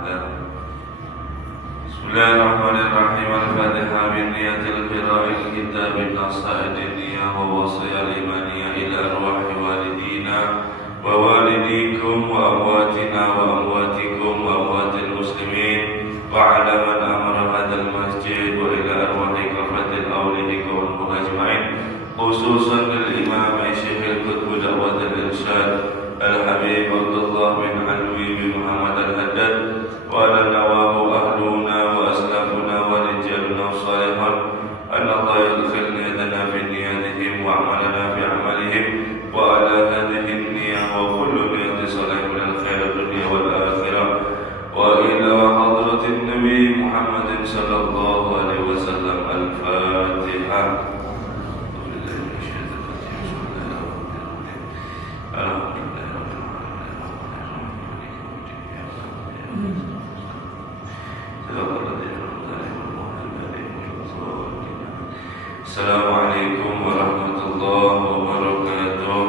Bismillahirrahmanirrahim. Al-Fatihah min niyatil qira'il kitab bin nasaidin niyah wa wasiyal imaniyah ila arwahi walidina wa walidikum wa amwatina wa amwatikum wa amwatil muslimin wa ala man amara hadal masjid wa ila arwahi kafatil awlidikum wal muhajmain khususan lil imam Syekhul Qutb Da'wat al-Irsyad Al-Habib Abdullah bin Alwi bin Muhammad Al-Haddad wa ala nawahu ahluna wa aslafuna wa rijaluna salihun an Allah yadkhilni yadana fi niyatihim wa amalana fi amalihim wa ala hadhihi niyah wa kullu niyati salih min al-khair dunya wal akhirah wa ila hadratin Nabi Muhammadin sallallahu alaihi wasallam. Al-Fatihah. Assalamualaikum warahmatullahi wabarakatuh.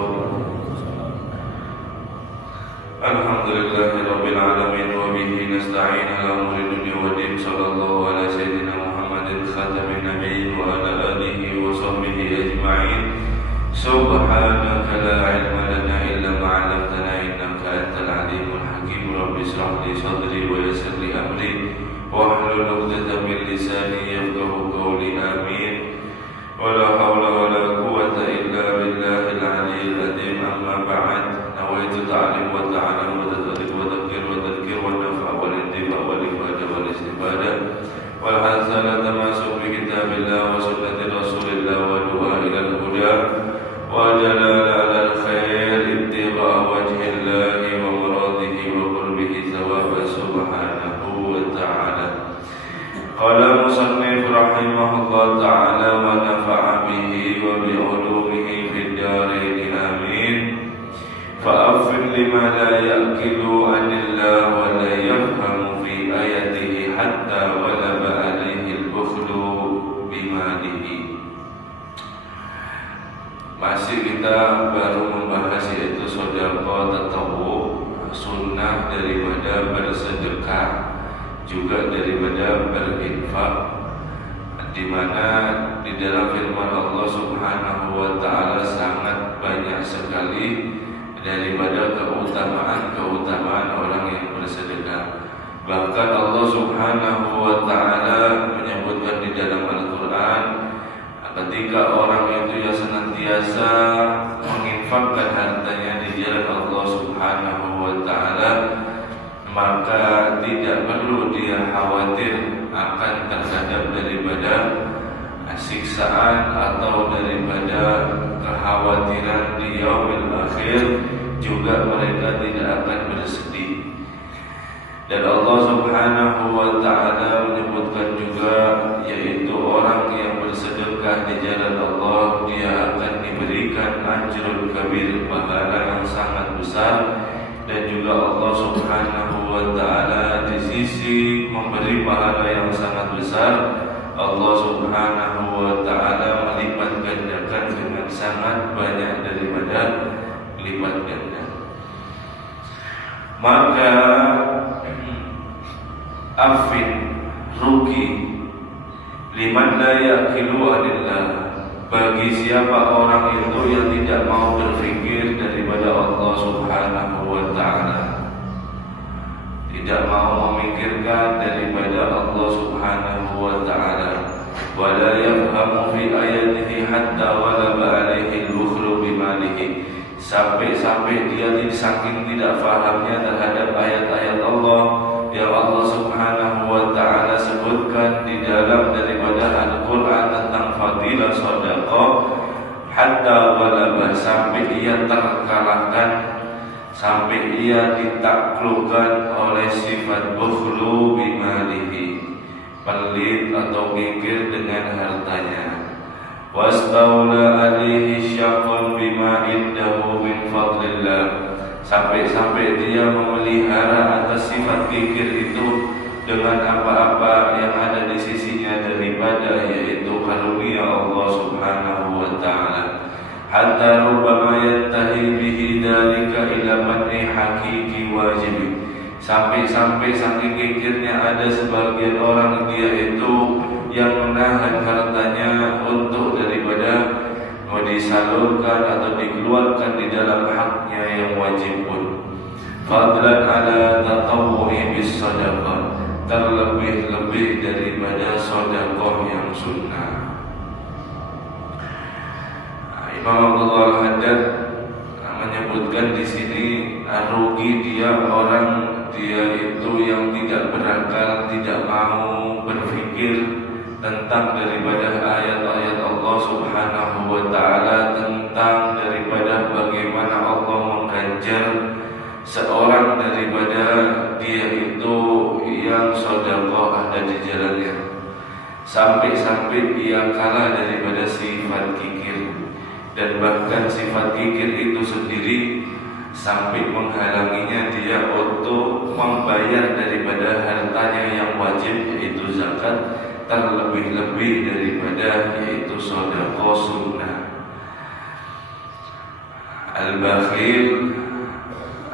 Alhamdulillahirabbil alamin wa bihi nasta'in ala umuri dunya wa din. Sallallahu ala sayyidina Muhammadin khatamin nabiyyin wa ala alihi wa sahbihi ajma'in. Subhanaka la ilma lana illa ma 'allamtana innaka antal alimul hakim. Rabbi ishrah li sadri wa yassir li amri wahlul 'uqdatam min lisani yafqahu qawli. Amin. Wala hawla wala quwwata illa billahil aliyyil azim. Amma ba'd. Nawaitu ta'lim wa ta'alam wa tadrib wa tadhkir wa tadhkir wa nafa' wal intifa' wal ibadah wal istifadah wal hasanah tamasuk bi kitabillah wa sunnati rasulillah wa du'a ila al-huda wa jalala ala al-khair ibtigha' wajhillahi wa muradihi wa qurbihi thawaba subhanahu wa ta'ala. Qala musannif rahimahullah ta'ala wa nafa'a bihi wa bi ulumihi fid darain. Amin. Fa'affin lima la ya'kilu anillah wa la yafhamu fi ayatihi hatta walaba alaihi al-bukhlu bimalihi. Masih kita baru membahas yaitu sedekah tatawwu, sunnah daripada bersedekah, juga daripada berinfak, di mana di dalam firman Allah Subhanahu wa taala sangat banyak sekali daripada keutamaan orang yang bersedekah. Bahkan Allah Subhanahu wa taala menyebutkan di dalam Al-Qur'an, ketika orang itu yang senantiasa menginfakkan hartanya di jalan Allah Subhanahu wa taala, maka tidak perlu dia khawatir akan terhadap daripada siksaan atau daripada kekhawatiran di yaumil akhir. Juga mereka tidak akan bersedih. Dan Allah Subhanahu wa taala menyebutkan juga, yaitu orang yang bersedekah di jalan Allah, dia akan diberikan ajrul kabir, pahala yang sangat besar. Dan juga Allah Subhanahu wa taala di sisi memberi pahala yang sangat besar, Allah Subhanahu wa taala melipat gandakan dengan sangat banyak daripada lipat ganda. Maka afin rugi liman la yaqilu anillah, bagi siapa orang itu yang tidak mau berfikir daripada Allah Subhanahu wa taala, tidak mau memikirkan daripada Allah Subhanahu wa taala, wala yafhamu fi ayatihi hatta walaba alaihi al-bukhlu bimalihi, sampai dia saking tidak fahamnya terhadap ayat-ayat Allah yang Allah Subhanahu wa taala sebutkan di dalam daripada Al-Qur'an tentang fadilah sedekah, hatta walaba, sampai ia terkalahkan, sampai ia ditaklukkan oleh sifat bukhlu bimalihi, pelit atau mikir dengan hartanya. Wastaula alaihi syaqan bima indahu min fadlillah, sampai dia memelihara atas sifat pikir itu dengan apa-apa yang ada di sisinya daripada yaitu karunia Allah Subhanahu wa taala. Hatta rubbama yantahi bihi dalika ila man'i hakiki wajib, Sampai-sampai saking kikirnya ada sebagian orang dia itu yang menahan hartanya untuk daripada mau disalurkan atau dikeluarkan di dalam haknya yang wajib pun. Fadlan ala tatawwu'i bis sadaqah, terlebih-lebih daripada sedekah yang sunnah. Imam Abdullah Al-Haddad menyebutkan di sini rugi dia itu yang tidak berakal, tidak mau berpikir tentang daripada ayat-ayat Allah Subhanahu wa taala, tentang daripada bagaimana Allah mengganjar seorang daripada dia itu yang sedekah ada di jalannya. Sampai-sampai dia kalah daripada sifat kikir, dan bahkan sifat kikir itu sendiri sampai menghalanginya dia untuk membayar daripada hartanya yang wajib, yaitu zakat, terlebih-lebih daripada yaitu sedekah sunnah. Al-bakhil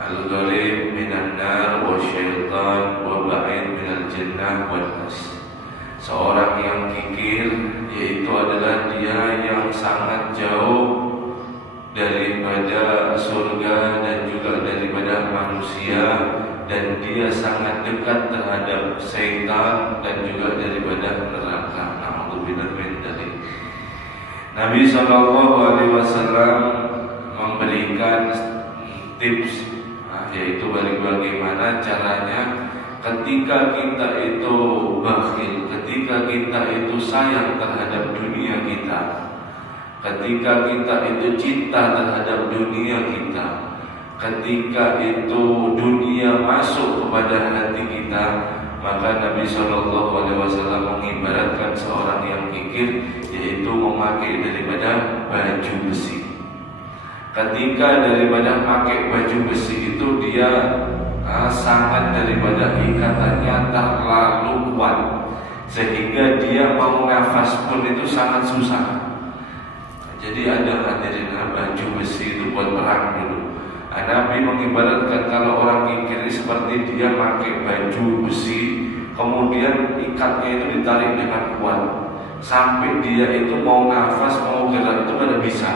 al-gharib minan nar wa syaitan wa ba'id minal jannah wan nas. Seorang yang kikir yaitu adalah dia yang sangat jauh daripada surga dan juga daripada manusia, dan dia sangat dekat terhadap syaitan dan juga daripada neraka. Na'udzubillah min dzalik. Nabi SAW memberikan tips, yaitu bagaimana caranya ketika kita itu bakhil, ketika kita itu sayang terhadap dunia kita, ketika kita itu cinta terhadap dunia kita, ketika itu dunia masuk kepada hati kita, maka Nabi SAW mengibaratkan seorang yang kikir yaitu memakai daripada baju besi. Ketika daripada pakai baju besi itu dia sangat daripada ikatannya terlalu kuat, sehingga dia mau nafas pun itu sangat susah. Jadi ada hadirin baju besi itu buat perang dulu. Nabi mengibaratkan kalau orang kikir seperti dia pakai baju besi, kemudian ikatnya itu ditarik dengan kuat sampai dia itu mau nafas, mau gerak itu tidak bisa.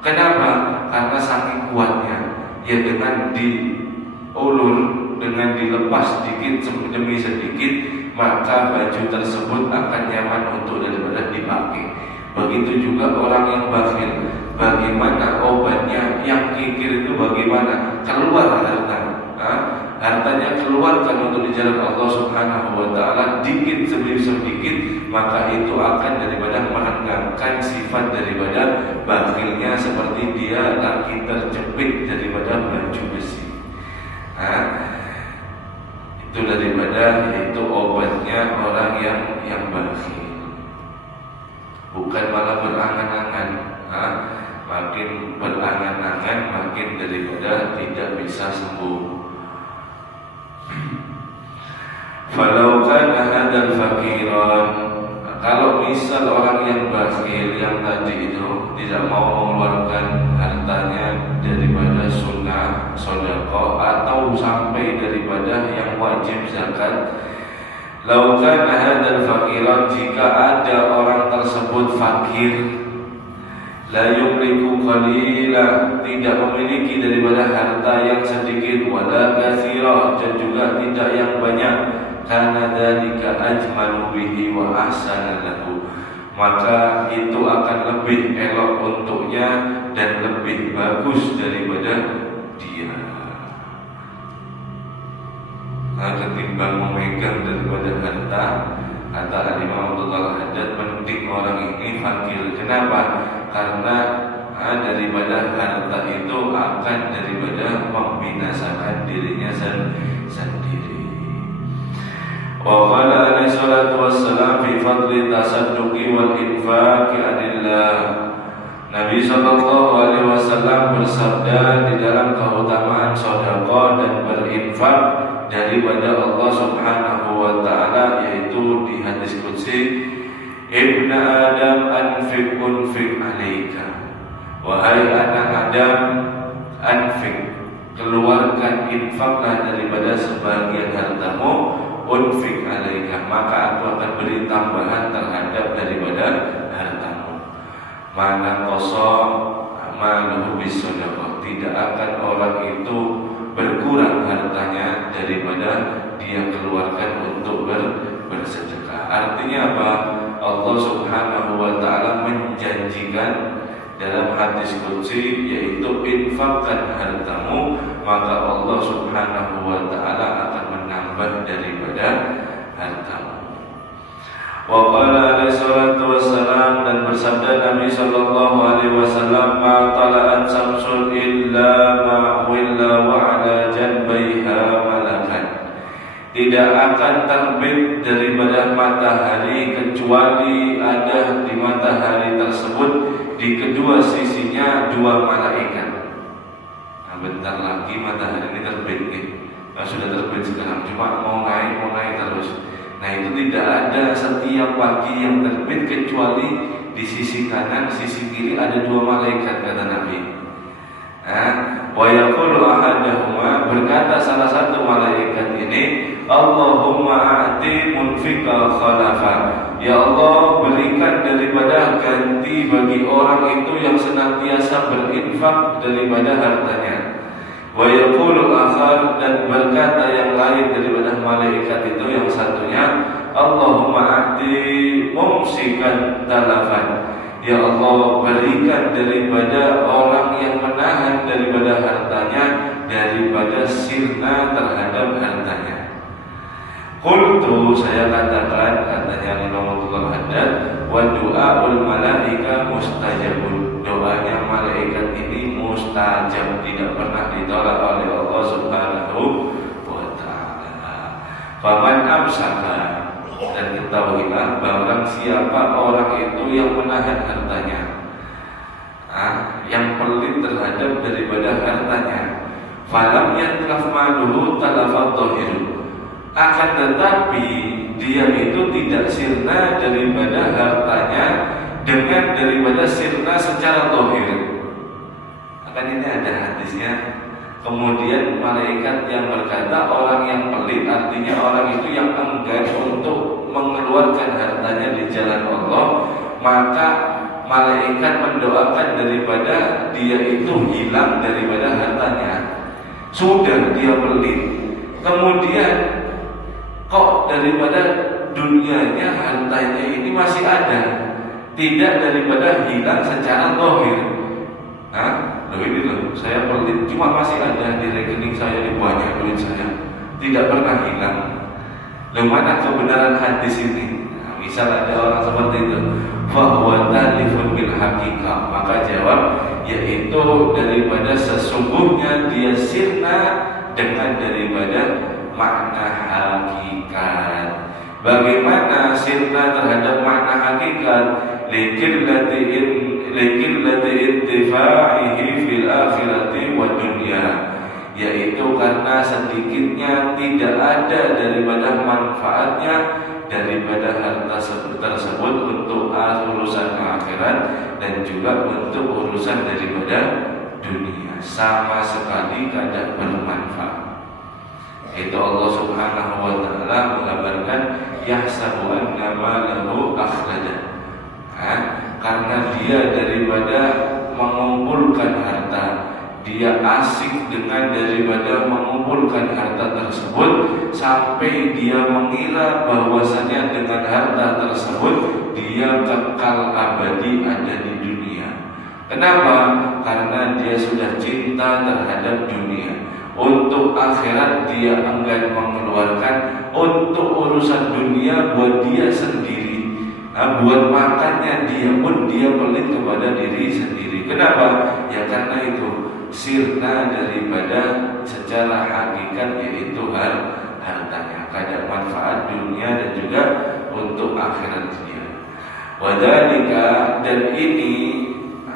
Kenapa? Karena saking kuatnya. Ya dengan diulur, dengan dilepas sedikit demi sedikit, maka baju tersebut akan nyaman untuk daripada dipakai. Begitu juga orang yang bakhil. Bagaimana obatnya? Yang kikir itu bagaimana? Keluar harta, hartanya keluarkan untuk di jalan Allah Subhanahu wa taala dikit demi sedikit, maka itu akan daripada merenggangkan sifat daripada bakhilnya, seperti dia lagi terjepit daripada baju besi. Itu daripada yaitu obatnya orang yang bakhil. Bukan malah berangan-angan, makin berangan-angan makin daripada tidak bisa sembuh. Falau kana hadzal faqiran, kalau misal orang yang bakhil yang tadi itu tidak mau mengeluarkan hartanya daripada sunnah sedekah atau sampai daripada yang wajib zakat, lau kana hadzal faqiran, jika ada orang tersebut fakir, la yumliku qalila, tidak memiliki daripada harta yang sedikit, wala katsira, dan juga tidak yang banyak, kana dzalika ajmalu bihi wa ahsana lahu, maka itu akan lebih elok untuknya dan lebih bagus daripada dia. Ketimbang memegang daripada harta, kata Imam Abdullah Al-Haddad, mending orang ini fakir. Kenapa? Karena daripada harta itu akan daripada membinasakan dirinya sendiri. Wa qala alaihi salatu wassalam fi fadli tasadduqi wal infaqi anillah. Nabi sallallahu alaihi wasallam bersabda di dalam keutamaan sedekah dan berinfak daripada Allah Subhanahu wa taala, yaitu di hadis qudsi, Ibnu Adam anfiq unfiq alaika, wahai anak Adam, anfiq, keluarkan, infaklah daripada sebagian hartamu, unfik alaika, maka aku akan beri tambahan terhadap daripada hartamu. Mana kosong amaluhu bisadaqah, tidak akan orang itu berkurang hartanya daripada dia keluarkan untuk bersedekah. Artinya apa? Allah Subhanahu wa ta'ala menjanjikan dalam hadis qudsi, yaitu infakkan hartamu, maka Allah Subhanahu wa ta'ala akan menambah daripada hartamu. Wa qala alaihi salatu wassalam, dan bersabda Nabi sallallahu alaihi wasallam, ma tala'at samsun illa ma willa wa ala janbaiha malakan, tidak akan terbit daripada matahari kecuali ada di matahari tersebut di kedua sisinya dua malaikat. Nah, bentar lagi matahari ini terbit nih. Nah, sudah terbit sekarang, cuma mau naik terus. Nah, itu tidak ada setiap pagi yang terbit kecuali di sisi kanan, sisi kiri ada dua malaikat, kata Nabi. Wa yaqulu ahaduhuma, berkata salah satu malaikat ini, Allahumma a'ti munfika khalafa, ya Allah, berikan daripada ganti bagi orang itu yang senantiasa berinfak daripada hartanya. Wa yaqulu akhar, dan berkata yang lain daripada malaikat itu yang satunya, Allahumma a'ti mumsikan talafan, ya Allah, berikan daripada orang yang menahan daripada hartanya daripada sirna terhadap hartanya. Qultu, saya katakan, katanya Imam Abdullah Haddad, wa du'aul malaika mustajabun, doanya malaikat ini mustajab, tidak pernah ditolak oleh Allah Subhanahu wa ta'ala. Faman amsaka, dan ketahuilah barang siapa orang itu yang menahan hartanya, yang pelit terhadap daripada hartanya, falam yatlaf maluhu talafat dhahiru, akan tetapi dia itu tidak sirna daripada hartanya dengan daripada sirna secara zahir. Akan ini ada hadisnya. Kemudian malaikat yang berkata, orang yang pelit, artinya orang itu yang enggan untuk mengeluarkan hartanya di jalan Allah, maka malaikat mendoakan daripada dia itu hilang daripada hartanya. Sudah dia pelit, kemudian kok daripada dunianya hartanya ini masih ada, tidak daripada hilang secara zahir. Loh ini loh, saya pelit, cuma masih ada di rekening saya, di banyak duit saya, tidak pernah hilang. Loh, mana kebenaran hadis ini? Nah, misal ada orang seperti itu, fahuwa talifun bil haqiqah, maka jawab, yaitu daripada sesungguhnya dia sirna dengan daripada makna hakikat. Bagaimana sirna terhadap makna hakikat? Likillati intifa'ihi fil akhirati wa dunya, yaitu karena sedikitnya tidak ada daripada manfaatnya daripada harta tersebut untuk urusan akhirat dan juga untuk urusan daripada dunia, sama sekali tidak bermanfaat. Itu Allah Subhanahu wa ta'ala mengabarkan, yahsabu anna malahu akhlada, karena dia daripada mengumpulkan harta, dia asik dengan daripada mengumpulkan harta tersebut sampai dia mengira bahwasanya dengan harta tersebut dia kekal abadi ada di dunia. Kenapa? Karena dia sudah cinta terhadap dunia. Untuk akhirat dia enggan mengeluarkan, untuk urusan dunia buat dia sendiri. Buat makannya dia pun dia pelit kepada diri sendiri. Kenapa? Ya karena itu sirna daripada secara hakikat, yaitu hartanya, kadang manfaat dunia dan juga untuk akhirat dia. Wadhalika, dan ini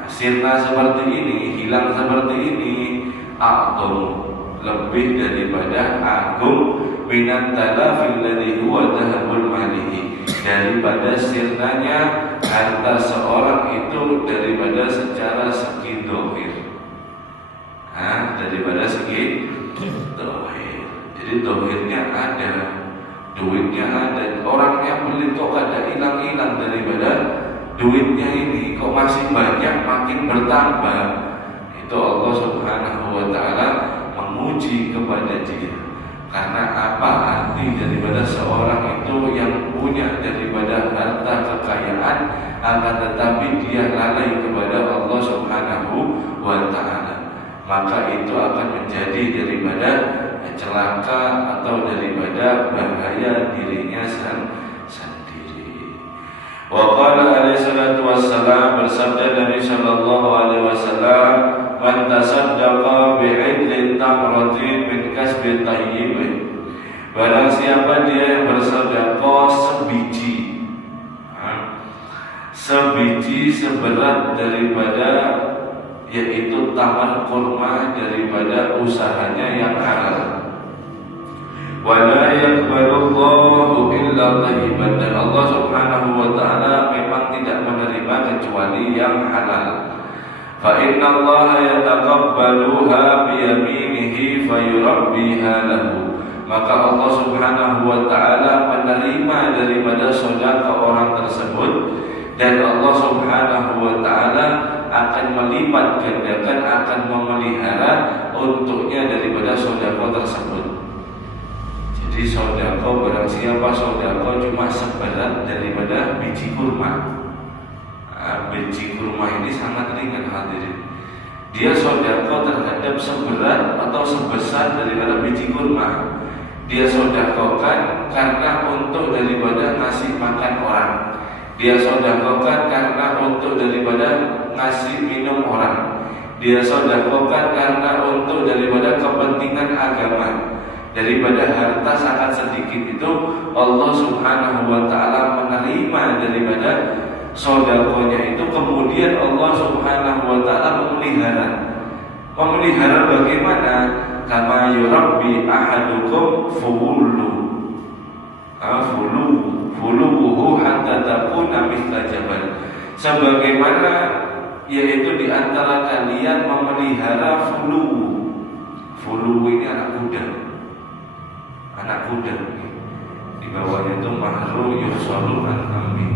sirna seperti ini, hilang seperti ini, a'dham, lebih daripada agung, minan talafil ladzi huwa dhahabul malihi, daripada sirnanya harta seorang itu daripada secara segi zahir. daripada segi dohir. Jadi dohirnya ada, duitnya ada. Orang yang beli kok ada hilang-hilang daripada duitnya ini, kok masih banyak, makin bertambah. Itu Allah Subhanahu wa Ta'ala menguji kepada dia. Karena apa arti daripada seorang itu yang punya daripada harta kekayaan, akan tetapi dia lalai kepada Allah Subhanahu wa Ta'ala, maka itu akan menjadi daripada celaka atau daripada bahaya dirinya sendiri. Wa qala alaihi salatu wassalam, bersabda Nabi sallallahu alaihi wasallam, man tasaddaqa bi'idlin tamratin min kasbi tayyibin, barang siapa dia yang bersedekah sebiji seberat daripada, yaitu tamar kurma daripada usahanya yang halal. Wala yaqbalullahu illa thayyiban, dan Allah Subhanahu wa Ta'ala memang tidak menerima kecuali yang halal. Fa inna Allah yataqabbaluha biyaminihi fayurabbiha lahu, maka Allah Subhanahu wa Ta'ala menerima daripada sedekah orang tersebut, dan Allah Subhanahu wa Ta'ala akan melipat gandakan, akan memelihara untuknya daripada sedekah tersebut. Jadi sedekah, barang siapa sedekah cuma seberat daripada biji kurma. Biji kurma ini sangat ringan hadirin. Dia sedekah terhadap seberat atau sebesar daripada biji kurma. Dia sedekahkan karena untuk daripada ngasih makan orang. Dia sedekahkan karena untuk daripada ngasih minum orang. Dia sedekahkan karena untuk daripada kepentingan agama. Daripada harta sangat sedikit itu, Allah Subhanahu wa Ta'ala menerima daripada sedekahnya itu, kemudian Allah Subhanahu wa Ta'ala memelihara bagaimana? Kama yurabbi ahadukum fuluhu hatta takuna mithla jabal, sebagaimana yaitu di antara kalian memelihara fulu ini anak kuda, di bawahnya itu mahru yusalu an-ammi.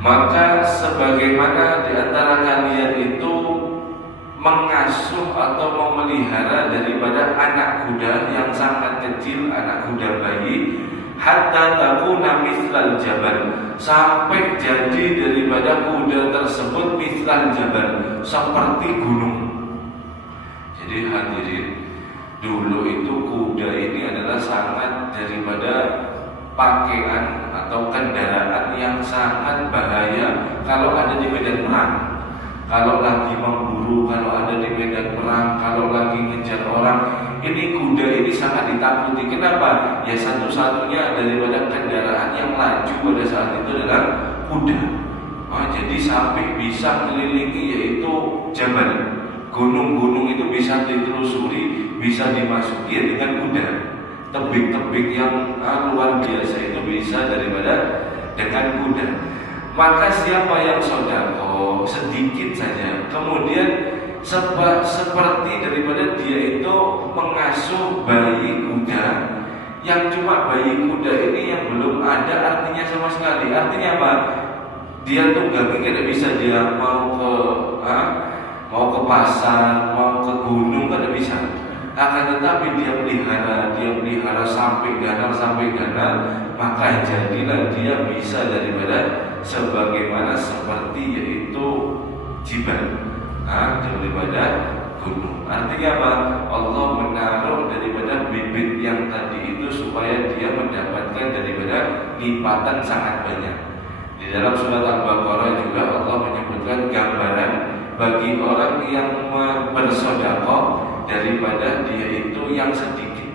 Maka sebagaimana di antara kalian itu mengasuh atau memelihara daripada anak kuda yang sangat kecil, anak kuda bayi, hatta takuna mithlal jabal, sampai jadi daripada kuda tersebut mithlal jabal, seperti gunung. Jadi hadirin, dulu itu kuda ini adalah sangat daripada pakaian atau kendaraan yang sangat bahaya kalau ada di medan perang. Kalau lagi memburu, kalau ada di medan perang, kalau lagi ngejar orang, ini kuda ini sangat ditakuti. Kenapa? Ya satu-satunya daripada kendaraan yang laju pada saat itu adalah kuda. Jadi sampai bisa mengelilingi yaitu jabal, gunung-gunung itu bisa ditelusuri, bisa dimasuki dengan kuda. Tebing-tebing yang luar biasa itu bisa daripada dengan kuda. Maka siapa yang sedekah sedikit saja, kemudian seperti daripada dia itu mengasuh bayi kuda, yang cuma bayi kuda ini yang belum ada artinya sama sekali. Artinya apa? Dia tunggangi tidak bisa, dia mau ke pasar, mau ke gunung tidak bisa. Akan tetapi dia pelihara sampai ganal, maka jadilah dia bisa daripada sebagaimana seperti yaitu jibal, daripada gunung. Artinya apa? Allah menaruh daripada bibit yang tadi itu supaya dia mendapatkan daripada lipatan sangat banyak. Di dalam surat Al-Baqarah juga Allah menyebutkan gambaran bagi orang yang bersedekah daripada dia itu yang sedikit.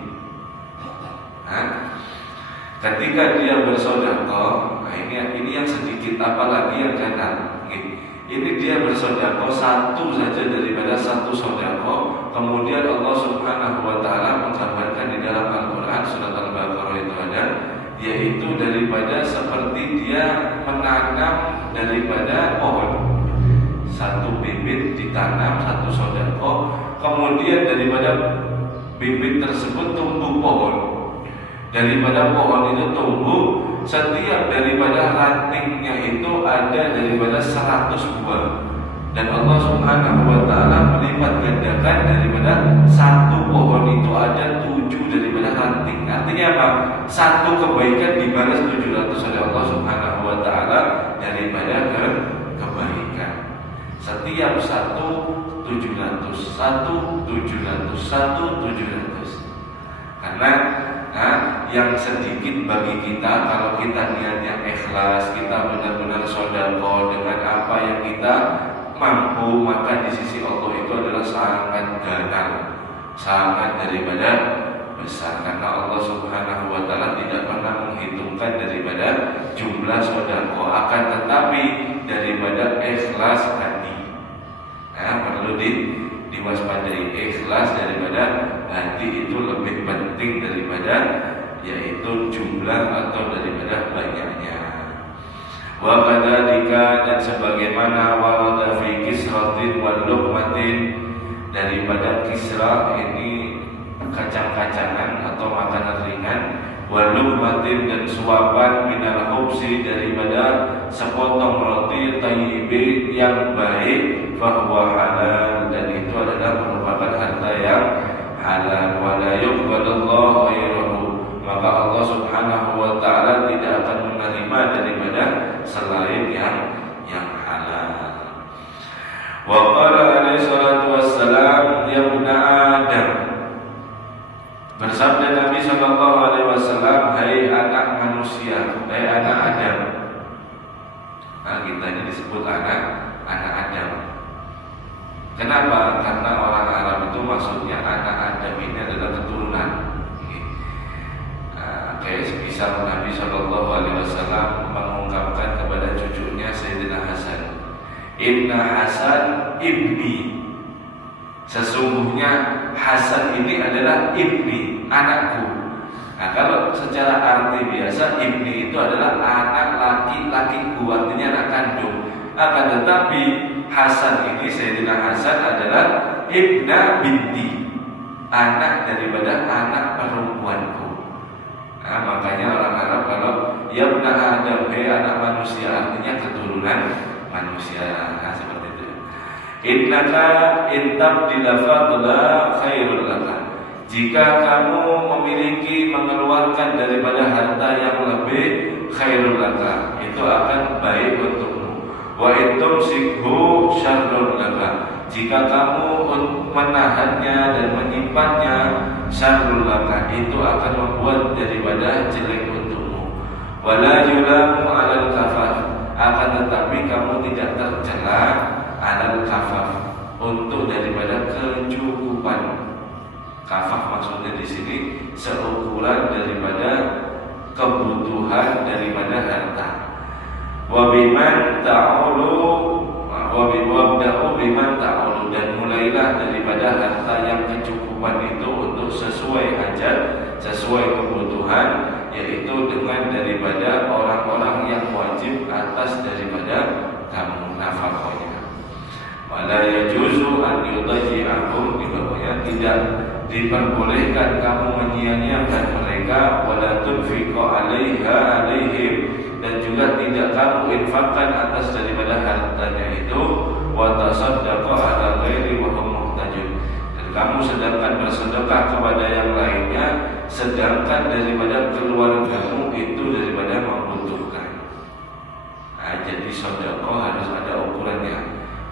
Ketika dia bersedekah, ini yang sedikit, apalagi yang ganal. Ini dia bersedekah satu saja daripada satu sedekah. Kemudian Allah Subhanahu wa Ta'ala menggambarkan di dalam Al-Quran surat Al-Baqarah itu ada, yaitu daripada seperti dia menanam daripada pohon. satu bibit ditanam, satu sedekah, kemudian daripada bibit tersebut tumbuh pohon. Daripada pohon itu tumbuh, setiap daripada rantingnya itu ada daripada 100 buah. Dan Allah Subhanahu wa ta'ala melipat gandakan daripada satu pohon itu ada 7 daripada ranting. Artinya apa? Satu kebaikan dibalas 700 oleh Allah Subhanahu wa ta'ala daripada kebaikan. Setiap satu 700, satu 700, satu 700. Karena yang sedikit bagi kita, kalau kita niatnya ikhlas, kita benar-benar sedekah dengan apa yang kita mampu, maka di sisi Allah itu adalah sangat gagal, sangat daripada besar. Karena Allah Subhanahu wa ta'ala tidak pernah menghitungkan daripada jumlah sedekah, akan tetapi daripada ikhlas hati. Perlu diwaspadai, ikhlas daripada hati itu lebih penting daripada yaitu jumlah atau daripada banyaknya. Wa kadzalika, dan sebagaimana warada fi kisratin wal luqmatin, daripada kisra ini kacang-kacangan atau makanan ringan, wal luqmatin dan suapan minal khubsi daripada sepotong roti thayyibin yang baik, fahuwa halal, dan itu adalah merupakan harta yang halal. Wa la yuqbalullahu ghairahu, maka Allah Subhanahu wa ta'ala tidak akan menerima daripada selain yang halal. Wa qala alaihi salatu wassalam, ya ibna Adam, bersabda Nabi sallallahu alaihi wasallam, hai anak manusia, hai anak Adam. Kita ini disebut anak Adam. Kenapa? Karena orang Arab itu maksudnya anak Adam ini adalah keturunan. Kayak semisal Nabi Shallallahu Alaihi Wasallam mengungkapkan kepada cucunya Sayyidina Hasan, Inna Hasan ibni, sesungguhnya Hasan ini adalah ibni, anakku. Nah, kalau secara arti biasa ibni itu adalah anak laki-lakiku, artinya anak kandung. Akan tetapi Hasan ini, Sayyidina Hasan adalah ibna binti, anak daripada anak perempuanku. Nah, makanya orang Arab kalau ya ibna Adam, hai anak manusia, artinya keturunan manusia. Nah, seperti itu. Innaka intabdila fadla khairul laka, jika kamu memiliki mengeluarkan daripada harta yang lebih, khairul laka, itu akan baik untukmu. Wa intumsikhu syarrul laka, jika kamu menahannya dan menyimpannya, syarrul laka, itu akan membuat daripada jelek untukmu. Wala yulamu alal kafaf, akan tetapi kamu tidak tercela alal kafaf, untuk daripada kecukupan. Kafaf maksudnya di sini seukuran daripada kebutuhan daripada harta. Wa biman ta'ulu, wabda'u biman ta'ulu, dan mulailah daripada harta yang kecukupan itu untuk sesuai hajat, sesuai kebutuhan, yaitu dengan daripada orang-orang yang wajib atas daripada kamu nafkahnya. Wala yajuzu an yudayyi'akum, di bawahnya tidak diperbolehkan kamu menyia-nyiakan mereka, wala tunfiqu 'alaiha 'alaihim, dan juga tidak kamu infakkan atas daripada hartanya itu, wa tasaddaqu 'ala ghairi wa hum muhtajun, dan kamu sedangkan bersedekah kepada yang lainnya sedangkan daripada keluargamu itu daripada membutuhkan. Nah, jadi sedekah harus ada ukurannya.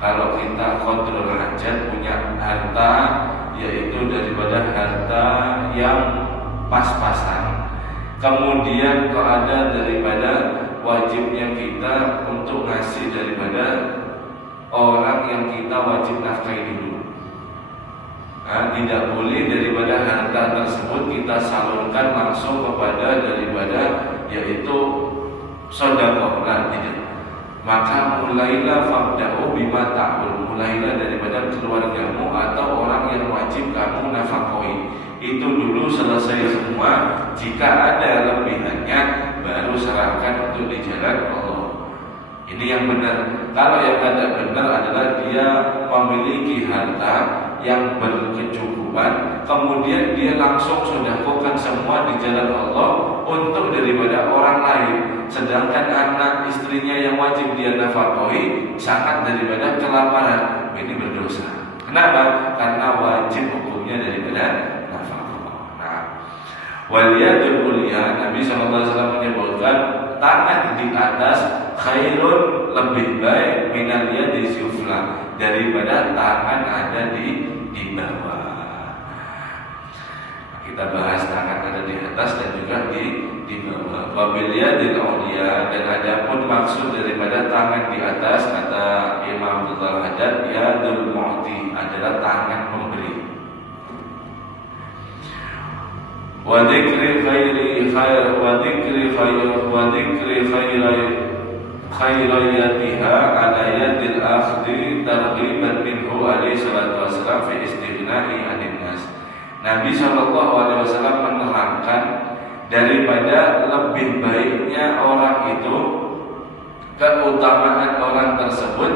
Kalau kita qadrul hajat, punya harta yaitu daripada harta yang pas-pasan, kemudian kalau ada daripada wajibnya kita untuk ngasih daripada orang yang kita wajib nafkahi dulu. Nah, tidak boleh daripada harta tersebut kita salurkan langsung kepada daripada yaitu sedekah, tidak. Maka mulailah fabda'u bima ta'ul, mulailah daripada keluargamu atau orang yang wajib kamu nafkahi. Itu dulu selesai semua. Jika ada lebihannya baru serahkan untuk di jalan Allah. Ini yang benar. Kalau yang tidak benar adalah dia memiliki harta yang berkecukupan, kemudian dia langsung sedekahkan semua di jalan Allah untuk daripada orang lain, sedangkan anak istrinya yang wajib dia nafkahi sangat daripada kelaparan. Ini berdosa. Kenapa? Karena wajib hukumnya daripada nafkah. Nah, waliyadul ulia, Nabi SAW menyebutkan tangan di atas khairun, lebih baik minal yadi sufla, daripada tangan ada di bawah. Kita bahas tangan ada di atas dan juga di bawah. Wabil yadil ulia, dan ada pun maksud daripada tangan di atas, kata Imam Abdul Haddad, yadul mu'ti, adalah tangan pemberi. Wa dzikri khairi khair wa dzikri khair wa dzikri khairiyatiha ala yadil akhdi targhiban minhu alaihi salatu wassalam fi istighna'i 'anil nas. Nabi SAW menerangkan daripada lebih baiknya orang itu, keutamaan orang tersebut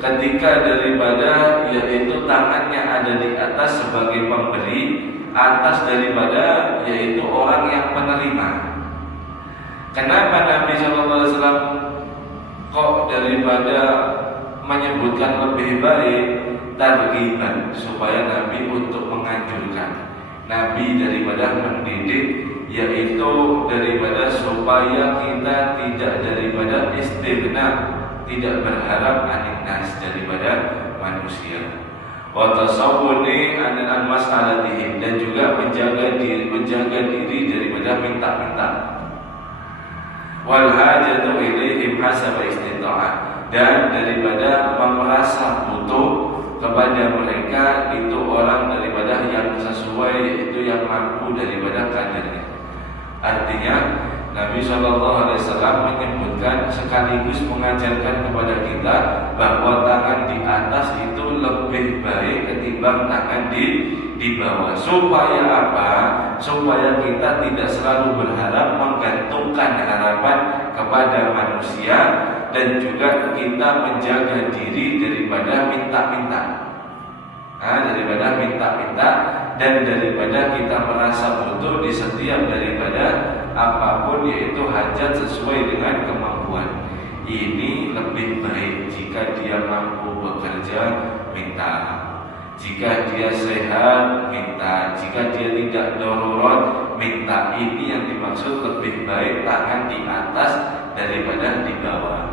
ketika daripada yaitu tangannya ada di atas sebagai pemberi, atas daripada yaitu orang yang menerima. Kenapa Nabi SAW kok daripada menyebutkan lebih baik targhiban, supaya Nabi untuk menganjurkan, Nabi daripada mendidik, yaitu daripada supaya kita tidak daripada istighna, tidak berharap aninnas daripada manusia. Wa tasawwuni an mas'alatihim, dan juga menjaga diri daripada minta-minta. Wal hajatu ilaihim hasaba istita'ah, dan daripada merasa butuh kepada mereka itu orang daripada yang sesuai, yaitu yang mampu daripada kadarnya. Artinya Nabi SAW menyebutkan sekaligus mengajarkan kepada kita bahwa tangan di atas itu lebih baik ketimbang tangan di bawah. Supaya apa? Supaya kita tidak selalu berharap, menggantungkan harapan kepada manusia, dan juga kita menjaga diri daripada minta-minta. Daripada minta-minta, dan daripada kita merasa butuh di setiap daripada apapun, yaitu hajat sesuai dengan kemampuan. Ini lebih baik jika dia mampu bekerja, minta. Jika dia sehat, minta. Jika dia tidak darurat, minta. Ini yang dimaksud lebih baik tangan di atas daripada di bawah.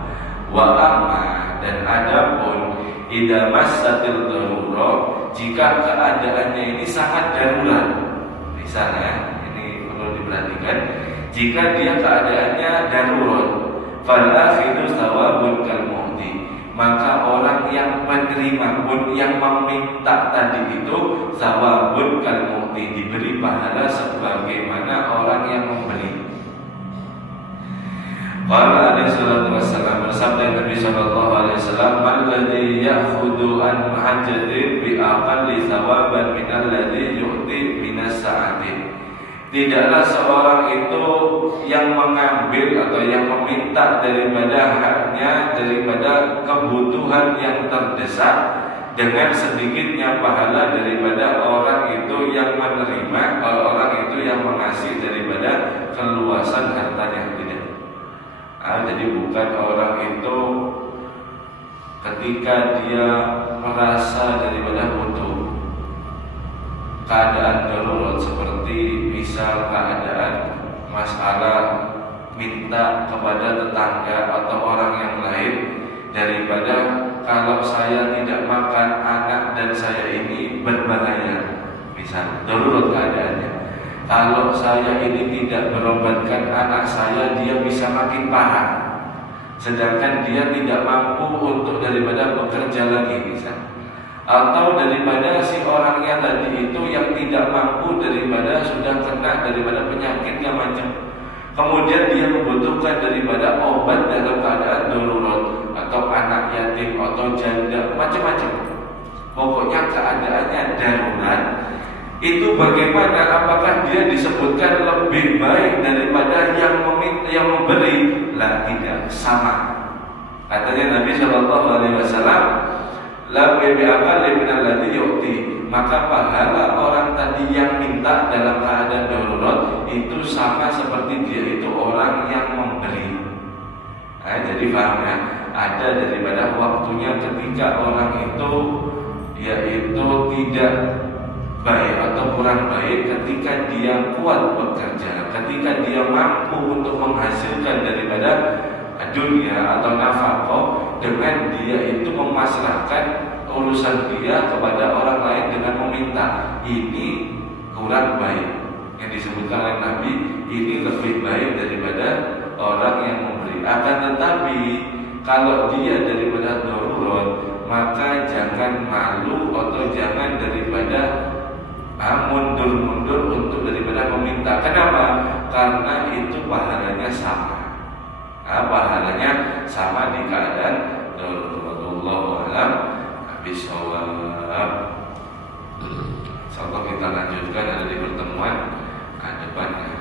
Wa amma, dan adapun idza massatil darurat, jika keadaannya ini sangat darurat. Misalnya, ini perlu diperhatikan, jika dia keadaannya darurat, fal akhidu thawabun kal mu'ti, maka orang yang menerima pun, yang meminta tadi itu, thawabun kal mu'ti, diberi pahala sebagaimana orang yang memberi. Qala alaihi salatu wassalam, bersabda Nabi sallallahu alaihi wasallam, "Man ladzi ya'khudhu an hajatin bi aqalli thawaban min alladzi yu'ti minas sa'ati." Tidaklah seorang itu yang mengambil atau yang meminta daripada haknya, daripada kebutuhan yang terdesak, dengan sedikitnya pahala daripada orang itu yang menerima, orang itu yang mengasih daripada keluasan hartanya. Tidak. Jadi bukan orang itu ketika dia merasa daripada butuh, keadaan darurat seperti misal keadaan masalah, minta kepada tetangga atau orang yang lain, daripada kalau saya tidak makan, anak dan saya ini berbahaya. Misal darurat keadaannya, kalau saya ini tidak berobatkan anak saya, dia bisa makin parah, sedangkan dia tidak mampu untuk daripada bekerja lagi, misal. Atau daripada si orangnya tadi itu yang tidak mampu daripada sudah kena daripada penyakit yang macam, kemudian dia membutuhkan daripada obat dalam keadaan darurat, atau anak yatim atau janda, macam-macam. Pokoknya keadaannya darurat. Itu bagaimana? Apakah dia disebutkan lebih baik daripada yang memberi? Lah, tidak, sama. Katanya Nabi Shallallahu Alaihi Wasallam, la bi'aqal min alladhi yu'ti, maka pahala orang tadi yang minta dalam keadaan darurat itu sama seperti dia itu orang yang memberi. Nah, jadi paham ya, ada daripada waktunya ketika orang itu yaitu tidak baik atau kurang baik ketika dia kuat bekerja, ketika dia mampu untuk menghasilkan daripada dunia atau nafkah dengan dia itu memasrahkan urusan dia kepada orang lain dengan meminta. Ini kurang baik. Yang disebutkan oleh Nabi, ini lebih baik daripada orang yang memberi. Akan tetapi kalau dia daripada darurat, maka jangan malu atau jangan daripada mundur-mundur untuk daripada meminta. Kenapa? Karena itu pahalanya sama. Pahalanya sama di keadaan Wallahu a'lam bishawab. Insyaallah kita lanjutkan ada di pertemuan depan.